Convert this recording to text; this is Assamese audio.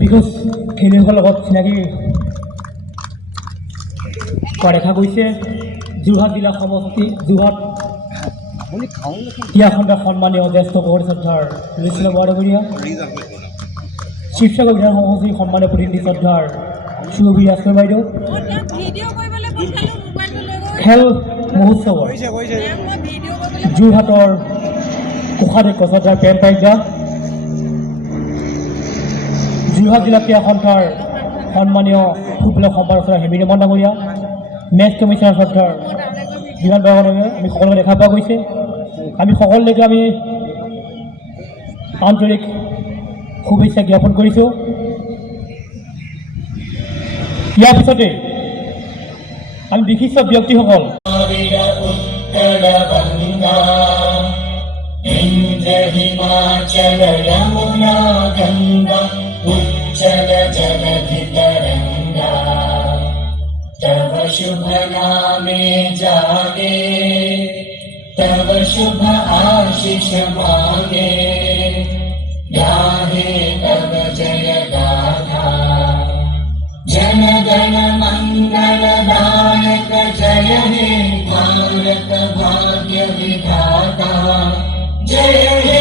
বিকজ খেলুৱৈসকলৰ লগত চিনাকি কৰা দেখা গৈছে। যোৰহাট জিলা সমষ্টি যোৰহাট ক্ৰীড়াখণ্ডৰ সন্মানীয় জ্যেষ্ঠ প্ৰহৰী শ্ৰদ্ধাৰ ৰুচিলা বৰদবৰীয়া, শিৱসাগৰ বিধান সমষ্টিৰ সন্মানীয় প্ৰতিনিধি শ্ৰদ্ধাৰ সুৰভি ৰাজখোৱা বাইদেউ, খেল মহোৎসৱৰ যোৰহাটৰ কোষাধ্যক্ষ শ্ৰদ্ধাৰ প্ৰেম পাইকদা, যোৰহাট জিলা ক্ৰীড়া সন্থাৰ সন্মানীয় ফুটবলৰ সম্পাদক হেমিৰ ৰহমান ডাঙৰীয়া, মেচ কমিশ্যনাৰ শ্ৰদ্ধাৰ বিমান বৰাগণে আমি সকলোকে দেখা পোৱা গৈছে। আমি সকলোলৈকে আমি আন্তৰিক শুভেচ্ছা জ্ঞাপন কৰিছোঁ। ইয়াৰ পিছতে আমি বিশিষ্ট ব্যক্তিসকল हिमाचल यमुना गंगा उच्चल जलधि तरंगा तव शुभ नामे जागे तव शुभ आशीष मांगे गाहे तव जय गाथा जन गण मंगल दायक जय हे भारत भाग्य विधाता जय हे